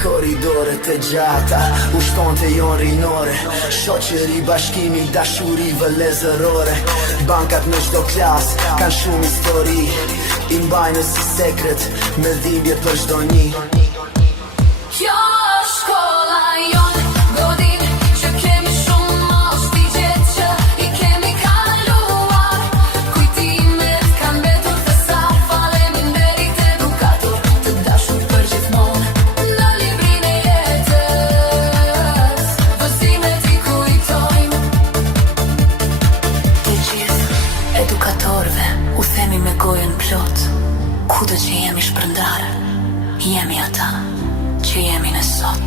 Koridoret e gjata, ushtonte jon rinore, shoqëri, bashkimi, dashuri vëllezërore. Bankat në çdo klas kanë shumë histori, i mbajnë si sekret me dhimbje për çdo një. Kjo është shkolla jon, godin që kemi shumë moshtigjet që i kemi kaluar. Kujtimet kanë mbetur të sar, faleminderit edukator, të dashur për gjithmonë. Në librin e jetës, vëzimet i kujtojmë. Të gjithë edukatorëve u themi me gojën plot, kudo që jemi shpërndarë, jemi ata që jemi në sot.